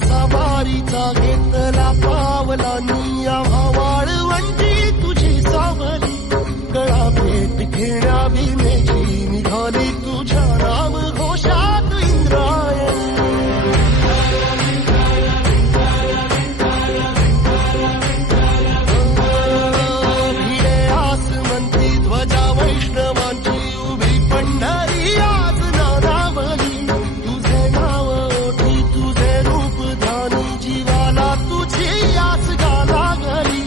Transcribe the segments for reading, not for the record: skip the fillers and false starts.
सवारीचा घेतला पावला निया वाळवंटी तुझी सावली गळा भेट घेण्या भिनेची निघाली तुझ्या नाम घोषात इंद्रायणी भिडे आसमंती ध्वजा वैष्णवांची उभी पंढरी आज नानावली तुझे नाव ओठी तुझे रूप जीवाला तुझी आस गाला गली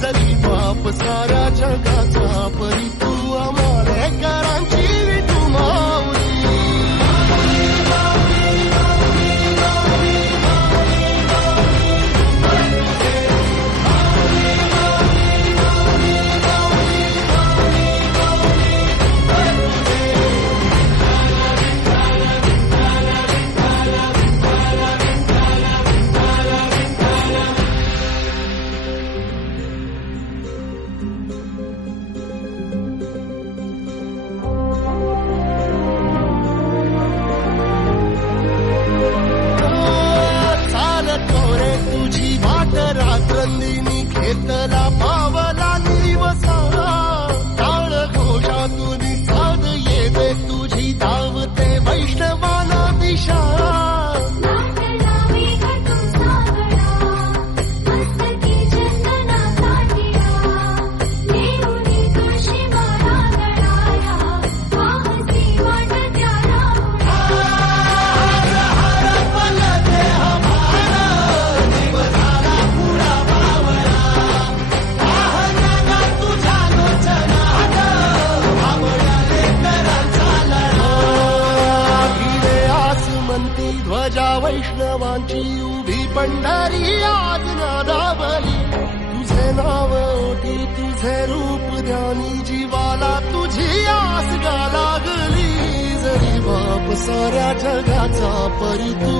जरी बाप साऱ्या जगाचा परी तू आमालेकरांची विठू माऊली रात्रंदिनी घेतला पावला निवसा टाळ घोषातून साध येते तुझी धावते वैष्णवाला दिशा ध्वजा वैष्णवांची उभी पंढरी आज नादावली तुझे नाव ओठी तुझे रूप ध्यानी जीवाला तुझी आस गा लागली जरी बाप साऱ्या जगाचा परी तू